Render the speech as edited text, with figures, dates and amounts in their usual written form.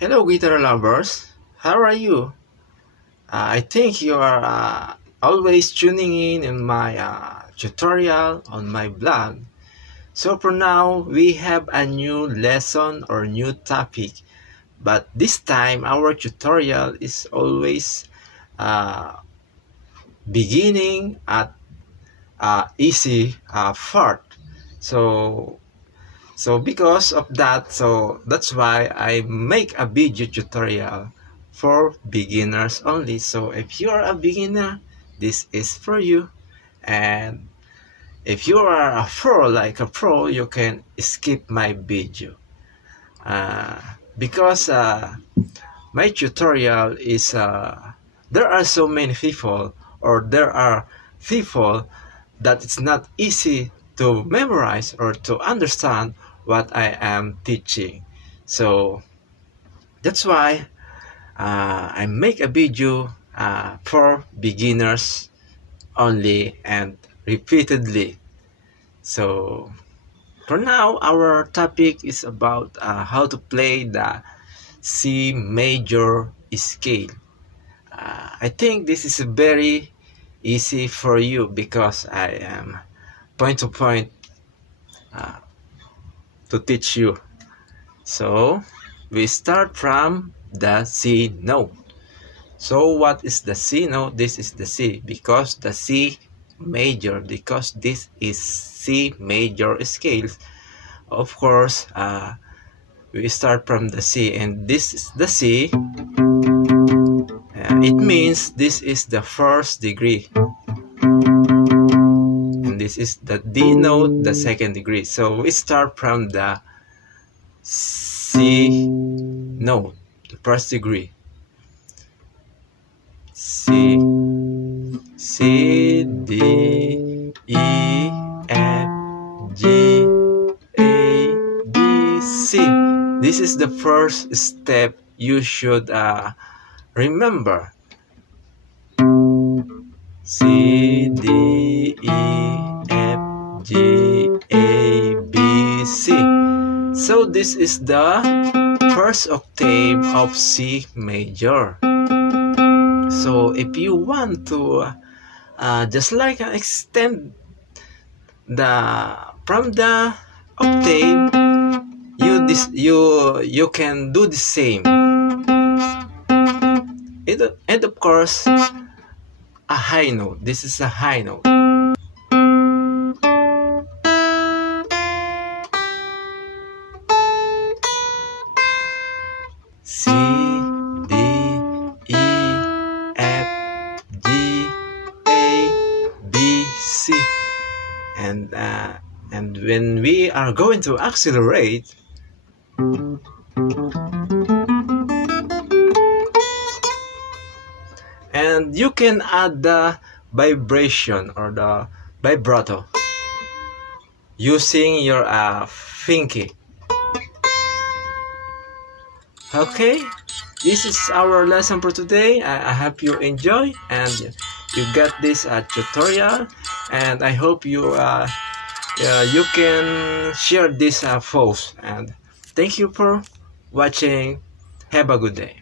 Hello, guitar lovers. How are you? I think you are always tuning in my tutorial on my blog. So for now, we have a new lesson or new topic. But this time, our tutorial is always uh, beginning at easy part. So because of that, so that's why I make a video tutorial for beginners only. So if you are a beginner, this is for you. And if you are a pro, like a pro, you can skip my video. Because my tutorial is, there are so many people, or there are people that it's not easy to memorize or to understand what I am teaching. So that's why I make a video for beginners only and repeatedly. So for now, our topic is about how to play the C major scale. I think this is very easy for you because I am point to point to teach you. So we start from the C note. So what is the C note? This is the C because the C major, because this is C major scales. Of course, we start from the C, and this is the C. It means this is the first degree, and this is the D note, the second degree. So we start from the C note, the first degree. C, D, E, F, G, A, B, C. This is the first step you should remember. C, D, E, F, G, A, B, C. So this is the first octave of C major. So if you want to just like extend from the octave, you can do the same. And of course, a high note. This is a high note. C, D, E, F, G, A, B, C. And when we are going to accelerate, and you can add the vibration or the vibrato using your pinky. Okay, this is our lesson for today. I hope you enjoy and you get this tutorial, and I hope you you can share this post. And thank you for watching. Have a good day.